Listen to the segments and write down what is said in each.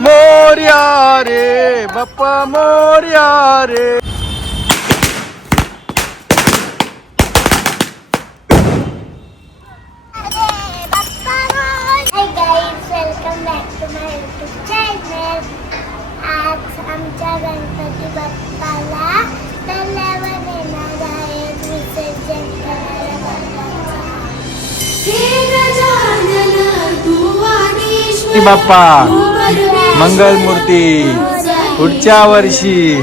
मोर्या रे बाप्पा मोर्या रे. आमच्या गणपती बाप्पाला येणार विसर्जन करायला बाप्पा. मंगलमूर्ती पुढच्या वर्षी.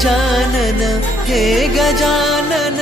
गजानन हे गजानन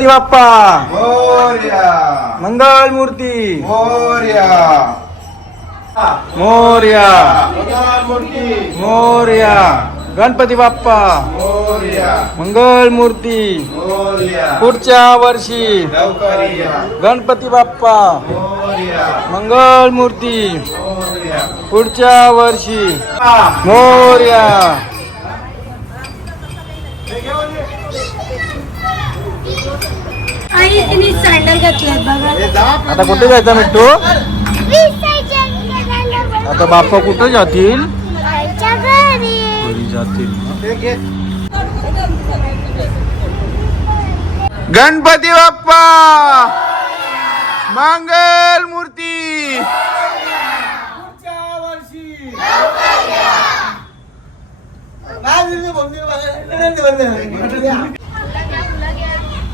गणपती बाप्पा मंगल मूर्ती मोर्या. मोर्या. गणपती बाप्पा मंगल मूर्ती पुढच्या वर्षी. गणपती बाप्पा मंगल मूर्ती पुढच्या वर्षी. मोर्या. आई तिने सँडल घातल्यात बघा. आता कुठे जायचं मिट्टू आता बाप्पा कुठे जातील? घरी. जातील. गणपती बाप्पा! मंगल मूर्ती! त्या जागा नाही पण जय जय जय जय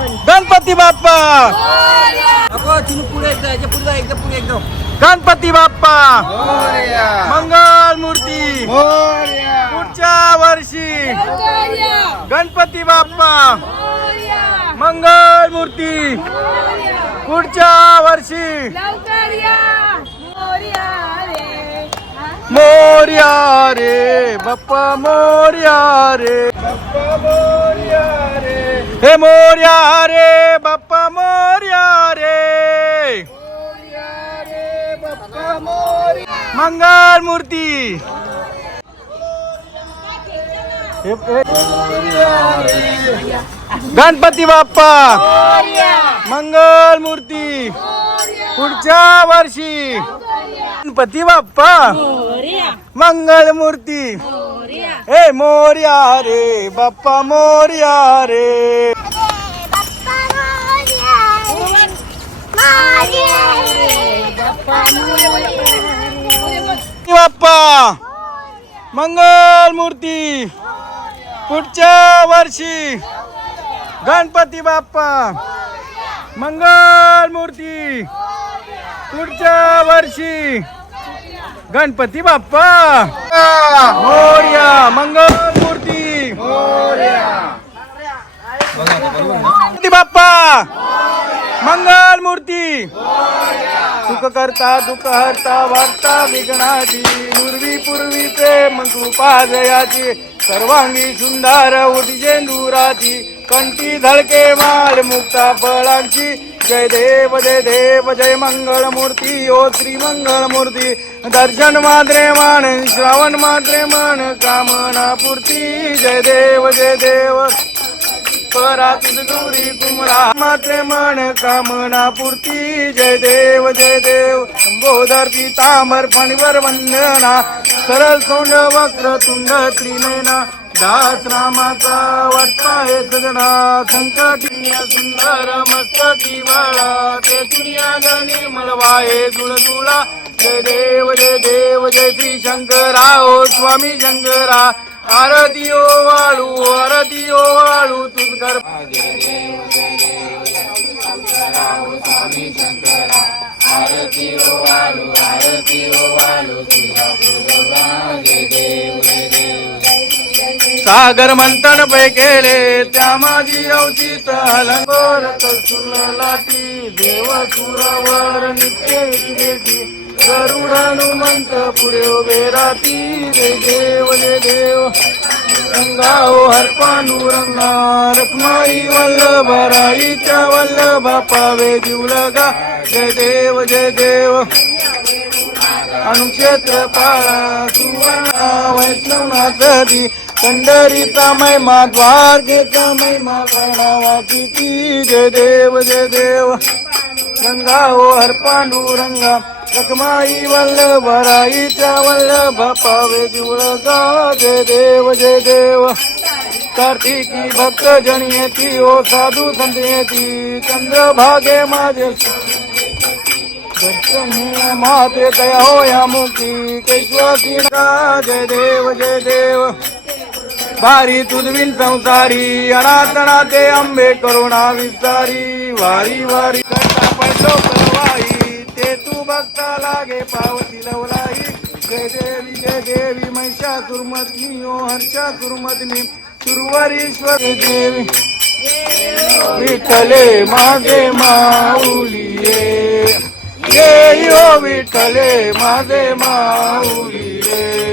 गणपती बाप्पा! पुढे एकदा याच्यापुढे एकदा पुढे एकदम गणपती बाप्पा! मंगल मूर्ती! पुढच्या वर्षी! गणपती बाप्पा! मंगल मूर्ती! पुढच्या वर्षी! मोर्या रे! बाप्पा मोर्या रे! बाप्पा मोर्या रे! हे मोर्या रे बाप्पा मोर्या रे. मंगल मूर्ती. गणपती बाप्पा. मंगल मूर्ती. पुढच्या वर्षी. गणपती बाप्पा. मंगल मूर्ती हे मोर्या रे बाप्पा मोर्या रे. बाप्पा. मंगल मूर्ती पुढच्या वर्षी. गणपती बाप्पा. मंगल मूर्ती पुढच्या वर्षी. गणपती बाप्पा. मोर्या मंगल मूर्ती गणपती बाप्पा. मंगल मूर्ती सुख करता दुःख हरता वार्ता विघ्नाची पूर्वी पूर्वी प्रेम जयाची सर्वांगी सुंदर उदिजेंदुराची कंठी धडके माल मुक्ता फळांची जय देव जय देव जय मंगळ मूर्ती ओ श्री मंगळ मूर्ती दर्शन मात्रे मान श्रावण मात्रे मान कामना पूर्ती। जय देव जय देव। परातीत कुमरा मात्रे मन कामना पूर्ती। जय देव जय देव। शंभोदर तामर फणीवर वंदना। सरळ सोंड वक्र तुंड त्रिनयना। दास रामाचा वाटता हे सगळा. संकटिया सुंदर मस्तकी बाळा ते दुनिया गणे मळवा हे जुळजुळा. जय देव जय देव जय श्री शंकरा ओ स्वामी शंकरा. आरती वाळू आरती वाळू तुझकर जय देव स्वामी शंकरा. आरती वाळू आरती वाळू तुझा जय देव जय देव. सागर मंथन पै केले त्या माझी अवचित हलंगोर लाटी देव सुरावर नित्य देती गरुड हनुमंत पुढे उभे राती रे देव जय देव. रंगाओ हरपानू रंगा रखमाई वल्लभ राईच्या वल्लभ पावे जीवलगा जय देव जय देव. अनुक्षेत्र पाळा सुवर्णा वैष्णवनाथ दी पंढरीचा महिमा द्वारकेचा महिमा गणावाची ती जय देव जय देव. रंगा ओ हर पांडुरंगा रखमाई वल्लभ राईच्या वल्लभ पावे जीवळगा जय देव जय देव. कार्तिकी भक्त जण येती ओ साधू संत येती चंद्रभागे माझे. दर्शनी माते दया हो या मुक्ती कैश्वती जय देव जय देव. भारी तुझविन संसारी अनाथना ते अंबे करुणा विस्तारी. वारी वारी करता पडलो प्रवाही ते तू बघता लागे पावती लवलाई जय देवी जय देवी महिषासुरमतनी ओ हर्षासुरमतनी सुरवरीश्वर देवी. विठले मागे माऊलिये. ये यो हो विठले मागे माऊलिये.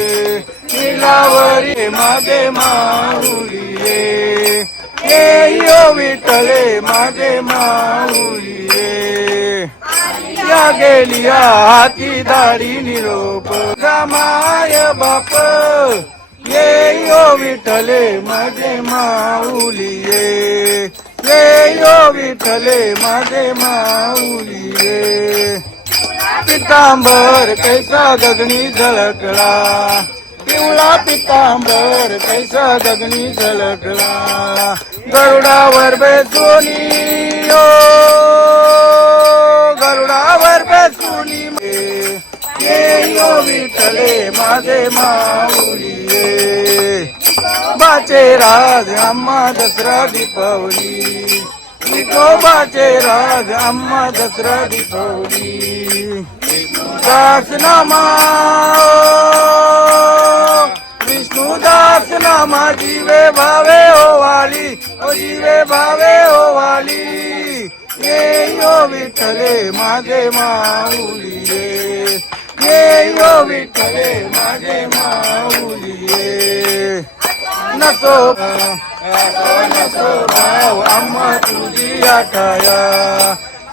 लावरी मागे माऊलिये. ये यो विठले मागे माऊलिये. या गेलिया हाती दाढी निरोप. गमाय बाप. ये यो विठले माझे माऊलिये. ये यो विठले माझे माऊलीये. पितांबर कैसा गगनी झळकला पिवळा पितांबर कैसा गगनी झलकला. गरुडावर बेसोनी ओ गरुडावर बेसोनी. ये यो विठले माझे माऊली बाचे राज अम्मा दसरा दीपावली. विठोबाचे राज अम्मा दसरा दीपावली. दास नामा जीवे भावे ओवाली ओ जीवे भावे ओवाली ये यो विठ्ठले माझे माऊली ये ये यो विठ्ठले माझे माऊली नसो नसो भाव अम्मा तुझी आठाया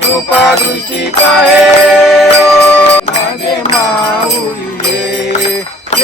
कृपा दृष्टी काय माझे माऊली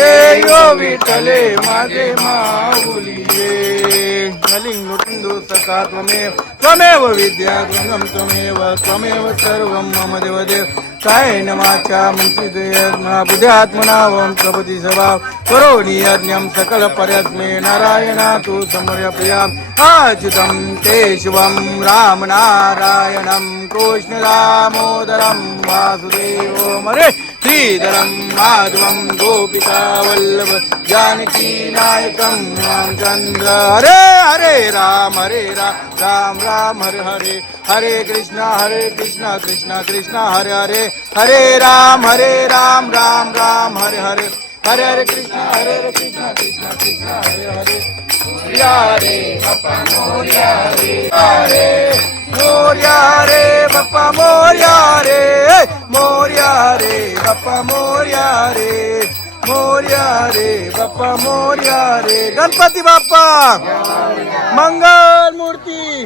माझे ये यो विठ्ठले माझे माऊली ये. लिंगो तिंदू सखा त्वमेव त्वमेव विद्या त्वं त्वमेव त्वमेव सर्वं मम देवदेव. काय नमाच्या मुंसिदयज्ञा बुद्ध्यात्मना वं प्रभृती स्वभाव करो यज्ञं सकल परस्मे नारायणा तु समर्य प्रिया. अच्युतं केशवं राम नारायणं कृष्ण दामोदरं वासुदेवो मरे. श्रीधरं माधवं गोपिका वल्लभ जानकी नायकं रामचन्द्र हरे हरे राम हरे राम राम राम, हरे हरे हरे कृष्णा हरे कृष्णा कृष्णा कृष्णा, हरे हरे हरे राम हरे राम राम राम, हरे हरे हरे हरे कृष्णा, हरे हरे कृष्णा कृष्णा कृष्णा, हरे हरे। मोरिया रे बाप्पा मोरिया रे मोरिया रे बाप्पा मोरिया रे मोर्या रे बाप्पा मोर्या रे. मोर्या रे बाप्पा मोर्या रे. गणपती बाप्पा! मंगल मूर्ती!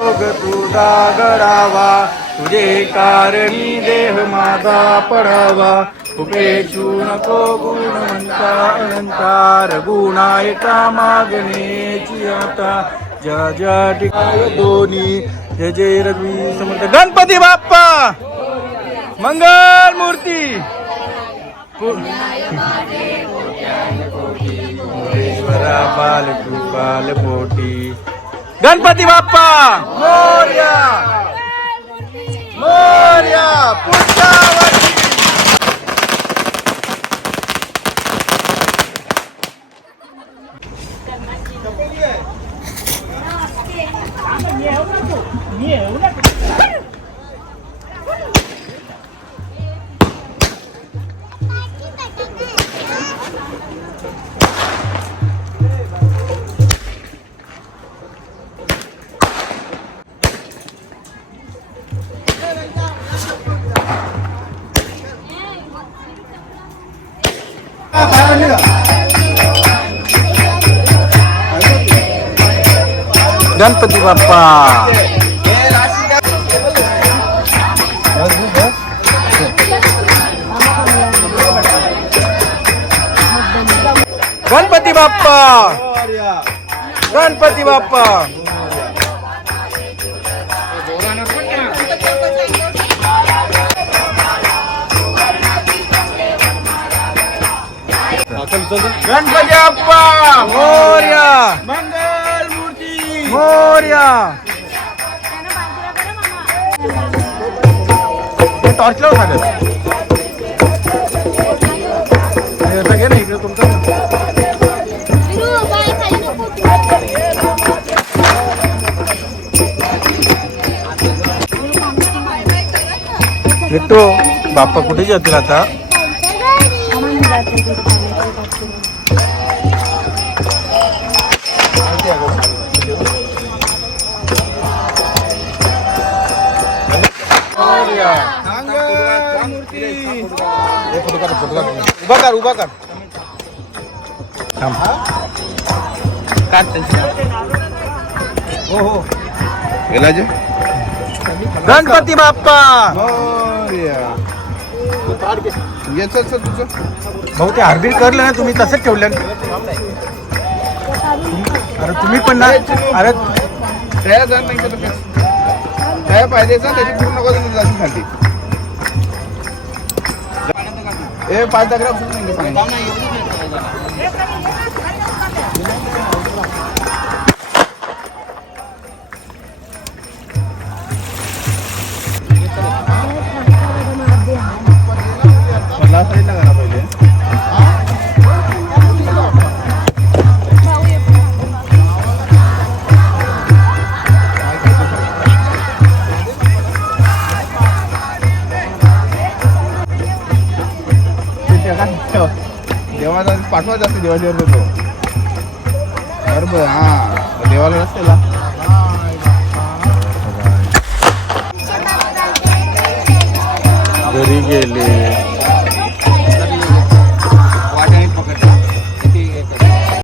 ओग तुझा गडावा तुझे कारणी देह माझा पडावा. उपेक्षू नको गुणवंता अनंतार गुणायता मागणेची आता. ज्या ज्या ठिकाणी दोन्ही जय जय रघुवी समर्थ. गणपती बाप्पा! मंगल मूर्ती ईश्वरा बाल कृपाल पोटी गणपती बाप्पा मोर्या मोर्या पुढच्या वर्षी गणपती बाप्पा गणपती बाप्पा गणपती बाप्पा गणपती बाप्पा मोर्या मंगल मूर्ती मोर्या टॉर्च लावू सांगत घे ना इकडे तुमचं भेटतो बाप्पा कुठे जातील आता? उभा कर उभा कर हो हो गणपती बाप्पा! भाऊ ते हार्बिट करलं ना तुम्ही तसंच ठेवलं. अरे तुम्ही पण ना अरे तयार जात नाही काय तर पाहिजे त्याची पूर्ण करून जाते खाली ए पाच दगडा उचलून नाही मला साईडला करा. देवाला पाठवायचं असते देवाच्या बरोबर बरोबर हा देवाला रस्त्याला घरी गेले